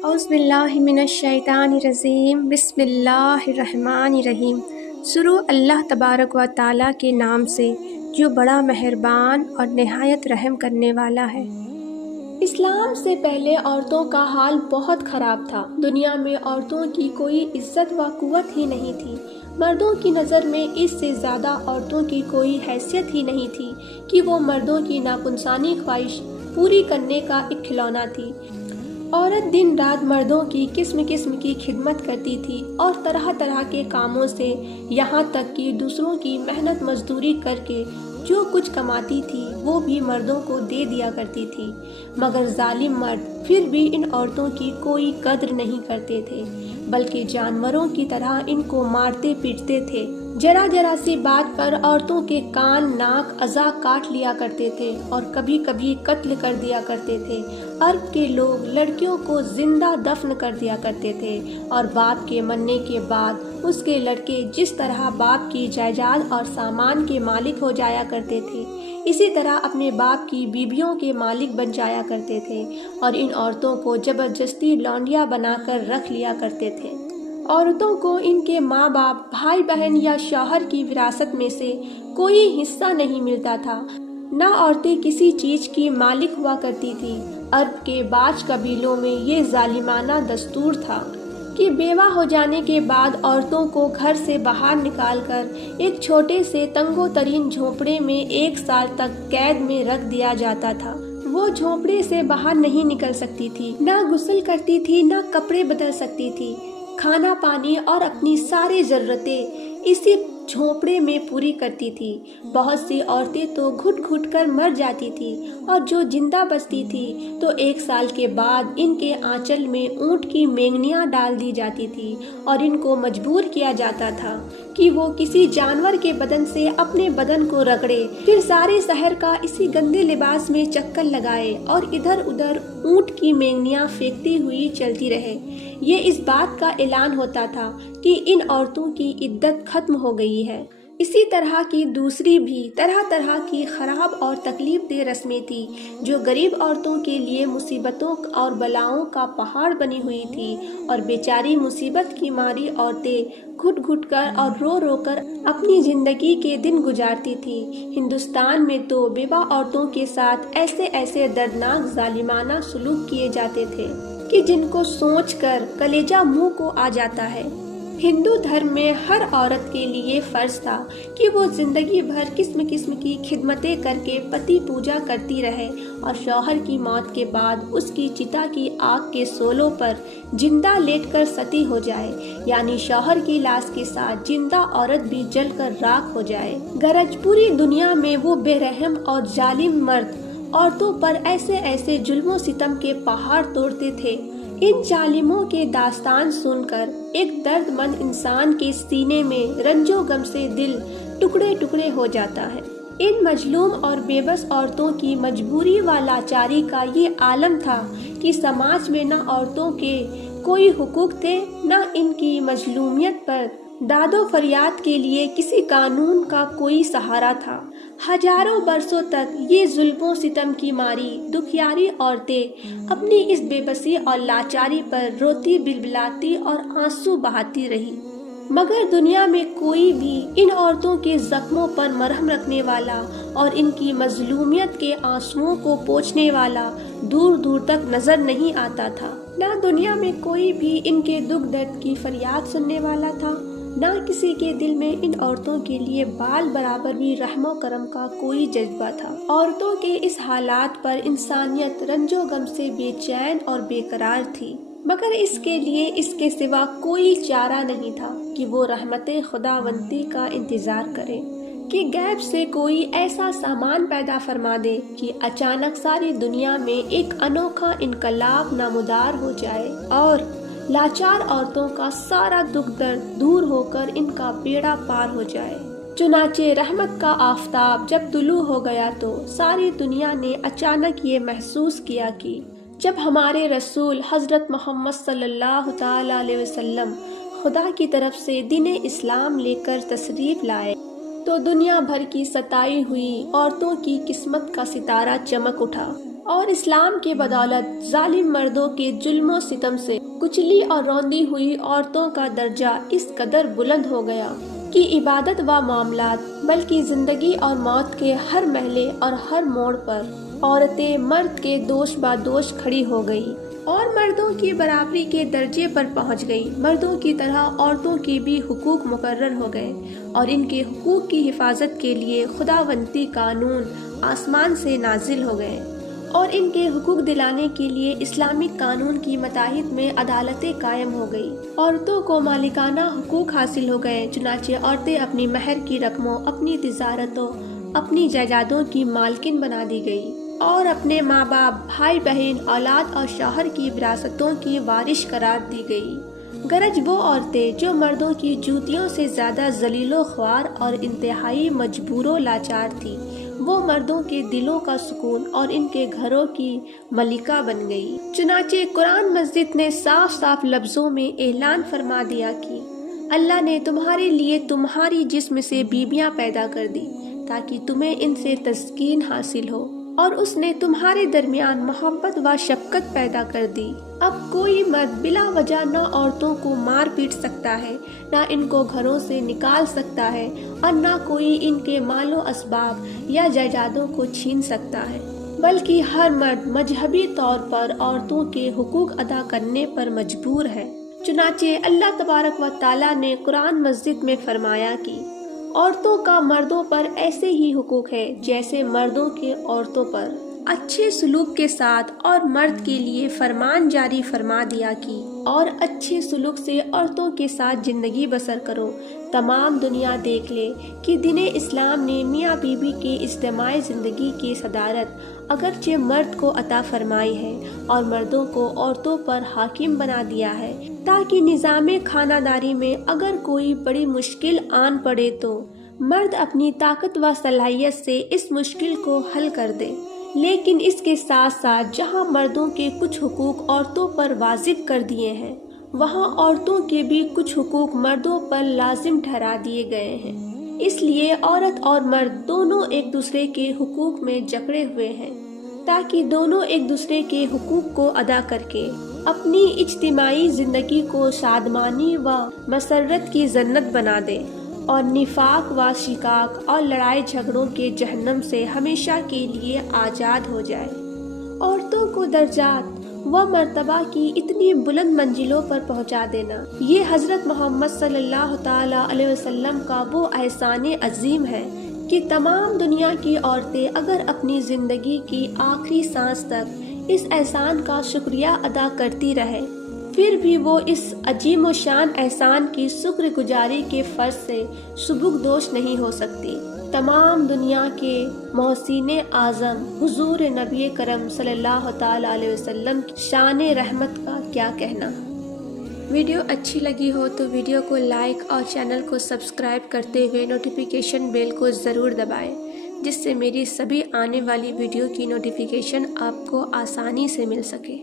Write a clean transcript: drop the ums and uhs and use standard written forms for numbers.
اعوذ باللہ من الشیطان الرجیم، بسم اللہ الرحمن الرحیم۔ شروع اللہ تبارک و تعالیٰ کے نام سے جو بڑا مہربان اور نہایت رحم کرنے والا ہے۔ اسلام سے پہلے عورتوں کا حال بہت خراب تھا۔ دنیا میں عورتوں کی کوئی عزت و قوت ہی نہیں تھی۔ مردوں کی نظر میں اس سے زیادہ عورتوں کی کوئی حیثیت ہی نہیں تھی کہ وہ مردوں کی ناپنسانی خواہش پوری کرنے کا ایک کھلونا تھی۔ عورت دن رات مردوں کی قسم قسم کی خدمت کرتی تھی اور طرح طرح کے کاموں سے، یہاں تک کہ دوسروں کی محنت مزدوری کر کے جو کچھ کماتی تھی وہ بھی مردوں کو دے دیا کرتی تھی۔ مگر ظالم مرد پھر بھی ان عورتوں کی کوئی قدر نہیں کرتے تھے، بلکہ جانوروں کی طرح ان کو مارتے پیٹتے تھے۔ ذرا ذرا سی بات پر عورتوں کے کان ناک اعضاء کاٹ لیا کرتے تھے اور کبھی کبھی قتل کر دیا کرتے تھے۔ عرب کے لوگ لڑکیوں کو زندہ دفن کر دیا کرتے تھے اور باپ کے مرنے کے بعد اس کے لڑکے جس طرح باپ کی جائیداد اور سامان کے مالک ہو جایا کرتے تھے، اسی طرح اپنے باپ کی بیویوں کے مالک بن جایا کرتے تھے اور ان عورتوں کو زبردستی لونڈیاں بنا کر رکھ لیا کرتے تھے۔ عورتوں کو ان کے ماں باپ، بھائی بہن یا شوہر کی وراثت میں سے کوئی حصہ نہیں ملتا تھا، نہ عورتیں کسی چیز کی مالک ہوا کرتی تھی۔ عرب کے بعض قبیلوں میں یہ ظالمانہ دستور تھا کہ بیوہ ہو جانے کے بعد عورتوں کو گھر سے باہر نکال کر ایک چھوٹے سے تنگ و ترین جھونپڑے میں 1 سال تک قید میں رکھ دیا جاتا تھا۔ وہ جھونپڑے سے باہر نہیں نکل سکتی تھی، نہ غسل کرتی تھی، نہ کپڑے بدل سکتی تھی۔ کھانا پانی اور اپنی ساری ضرورتیں اسی جھونپڑے میں پوری کرتی تھی۔ بہت سی عورتیں تو گھٹ گھٹ کر مر جاتی تھی اور جو زندہ بچتی تھی تو 1 سال کے بعد ان کے آنچل میں اونٹ کی مینگنیاں ڈال دی جاتی تھی اور ان کو مجبور کیا جاتا تھا کہ وہ کسی جانور کے بدن سے اپنے بدن کو رگڑے، پھر سارے شہر کا اسی گندے لباس میں چکر لگائے اور ادھر ادھر اونٹ کی مینگنیاں پھینکتی ہوئی چلتی رہے۔ یہ اس بات کا اعلان ہوتا تھا کہ ان عورتوں کی عدت ختم ہو گئی ہے۔ اسی طرح کی دوسری بھی طرح طرح کی خراب اور تکلیف دہ رسمیں تھیں جو غریب عورتوں کے لیے مصیبتوں اور بلاؤں کا پہاڑ بنی ہوئی تھی، اور بیچاری مصیبت کی ماری عورتیں گھٹ گھٹ کر اور رو رو کر اپنی زندگی کے دن گزارتی تھیں۔ ہندوستان میں تو بیوہ عورتوں کے ساتھ ایسے ایسے دردناک ظالمانہ سلوک کیے جاتے تھے کہ جن کو سوچ کر کلیجہ منہ کو آ جاتا ہے۔ ہندو دھرم میں ہر عورت کے لیے فرض تھا کہ وہ زندگی بھر قسم قسم کی خدمتیں کر کے پتی پوجا کرتی رہے اور شوہر کی موت کے بعد اس کی چتا کی آگ کے شعلوں پر زندہ لیٹ کر ستی ہو جائے، یعنی شوہر کی لاش کے ساتھ زندہ عورت بھی جل کر راکھ ہو جائے۔ غرض پوری دنیا میں وہ بے رحم اور ظالم مرد عورتوں پر ایسے ایسے ظلم و ستم کے پہاڑ توڑتے تھے۔ ان ظالموں کے داستان سن کر ایک درد مند انسان کے سینے میں رنج و غم سے دل ٹکڑے ٹکڑے ہو جاتا ہے۔ ان مظلوم اور بے بس عورتوں کی مجبوری و لاچاری کا یہ عالم تھا کہ سماج میں نہ عورتوں کے کوئی حقوق تھے، نہ ان کی مظلومیت پر داد و فریاد کے لیے کسی قانون کا کوئی سہارا تھا۔ ہزاروں برسوں تک یہ ظلم و ستم کی ماری دکھیاری عورتیں اپنی اس بے بسی اور لاچاری پر روتی بلبلاتی اور آنسو بہاتی رہی، مگر دنیا میں کوئی بھی ان عورتوں کے زخموں پر مرہم رکھنے والا اور ان کی مظلومیت کے آنسوؤں کو پوچھنے والا دور دور تک نظر نہیں آتا تھا۔ نہ دنیا میں کوئی بھی ان کے دکھ درد کی فریاد سننے والا تھا، نہ کسی کے دل میں ان عورتوں کے لیے بال برابر بھی رحم و کرم کا کوئی جذبہ تھا۔ عورتوں کے اس حالات پر انسانیت رنج و غم سے بے چین اور بے قرار تھی، مگر اس کے لیے اس کے سوا کوئی چارہ نہیں تھا کہ وہ رحمت خداوندی کا انتظار کرے کہ غیب سے کوئی ایسا سامان پیدا فرما دے کہ اچانک ساری دنیا میں ایک انوکھا انقلاب نمودار ہو جائے اور لاچار عورتوں کا سارا دکھ درد دور ہو کر ان کا بیڑا پار ہو جائے۔ چنانچہ رحمت کا آفتاب جب طلوع ہو گیا تو ساری دنیا نے اچانک یہ محسوس کیا کہ جب ہمارے رسول حضرت محمد صلی اللہ تعالی علیہ وسلم خدا کی طرف سے دین اسلام لے کر تشریف لائے تو دنیا بھر کی ستائی ہوئی عورتوں کی قسمت کا ستارہ چمک اٹھا۔ اور اسلام کی بدولت ظالم مردوں کے ظلم و ستم سے کچلی اور روندی ہوئی عورتوں کا درجہ اس قدر بلند ہو گیا کہ عبادت و معاملات بلکہ زندگی اور موت کے ہر مرحلے اور ہر موڑ پر عورتیں مرد کے دوش با دوش کھڑی ہو گئی اور مردوں کی برابری کے درجے پر پہنچ گئی۔ مردوں کی طرح عورتوں کے بھی حقوق مقرر ہو گئے اور ان کے حقوق کی حفاظت کے لیے خداوندی قانون آسمان سے نازل ہو گئے اور ان کے حقوق دلانے کے لیے اسلامی قانون کی متاحت میں عدالتیں قائم ہو گئی۔ عورتوں کو مالکانہ حقوق حاصل ہو گئے، چنانچہ عورتیں اپنی مہر کی رقموں، اپنی تجارتوں، اپنی جائیدادوں کی مالکن بنا دی گئی اور اپنے ماں باپ، بھائی بہن، اولاد اور شوہر کی وراثتوں کی وارث قرار دی گئی۔ گرج وہ عورتیں جو مردوں کی جوتیوں سے زیادہ ذلیل و خوار اور انتہائی مجبور و لاچار تھی، وہ مردوں کے دلوں کا سکون اور ان کے گھروں کی ملکہ بن گئی۔ چنانچہ قرآن مجید نے صاف صاف لفظوں میں اعلان فرما دیا کہ اللہ نے تمہارے لیے تمہاری جسم سے بیویاں پیدا کر دی تاکہ تمہیں ان سے تسکین حاصل ہو، اور اس نے تمہارے درمیان محبت و شفقت پیدا کر دی۔ اب کوئی مرد بلا وجہ نہ عورتوں کو مار پیٹ سکتا ہے، نہ ان کو گھروں سے نکال سکتا ہے، اور نہ کوئی ان کے مال و اسباب یا جائیدادوں کو چھین سکتا ہے، بلکہ ہر مرد مذہبی طور پر عورتوں کے حقوق ادا کرنے پر مجبور ہے۔ چنانچہ اللہ تبارک و تعالیٰ نے قرآن مجید میں فرمایا کہ عورتوں کا مردوں پر ایسے ہی حقوق ہے جیسے مردوں کے عورتوں پر، اچھے سلوک کے ساتھ، اور مرد کے لیے فرمان جاری فرما دیا کہ اور اچھے سلوک سے عورتوں کے ساتھ زندگی بسر کرو۔ تمام دنیا دیکھ لے کہ دین اسلام نے میاں بیوی کے اجتماعی زندگی کی صدارت اگرچہ مرد کو عطا فرمائی ہے اور مردوں کو عورتوں پر حاکم بنا دیا ہے، تاکہ نظام خانہ داری میں اگر کوئی بڑی مشکل آن پڑے تو مرد اپنی طاقت و صلاحیت سے اس مشکل کو حل کر دے۔ لیکن اس کے ساتھ ساتھ جہاں مردوں کے کچھ حقوق عورتوں پر واجب کر دیے ہیں، وہاں عورتوں کے بھی کچھ حقوق مردوں پر لازم ٹھہرا دیے گئے ہیں۔ اس لیے عورت اور مرد دونوں ایک دوسرے کے حقوق میں جکڑے ہوئے ہیں، تاکہ دونوں ایک دوسرے کے حقوق کو ادا کر کے اپنی اجتماعی زندگی کو شادمانی و مسرت کی جنت بنا دے اور نفاق و شقاق اور لڑائی جھگڑوں کے جہنم سے ہمیشہ کے لیے آزاد ہو جائے۔ عورتوں کو درجات و مرتبہ کی اتنی بلند منزلوں پر پہنچا دینا، یہ حضرت محمد صلی اللہ تعالیٰ علیہ وسلم کا وہ احسان عظیم ہے کہ تمام دنیا کی عورتیں اگر اپنی زندگی کی آخری سانس تک اس احسان کا شکریہ ادا کرتی رہے، پھر بھی وہ اس عظیم و شان احسان کی شکر گزاری کے فرض سے سبکدوش نہیں ہو سکتی۔ تمام دنیا کے محسن اعظم حضور نبی کرم صلی اللہ تعالیٰ علیہ وسلم کی شان رحمت کا کیا کہنا۔ ویڈیو اچھی لگی ہو تو ویڈیو کو لائک اور چینل کو سبسکرائب کرتے ہوئے نوٹیفیکیشن بیل کو ضرور دبائیں، جس سے میری سبھی آنے والی ویڈیو کی نوٹیفیکیشن آپ کو آسانی سے مل سکے۔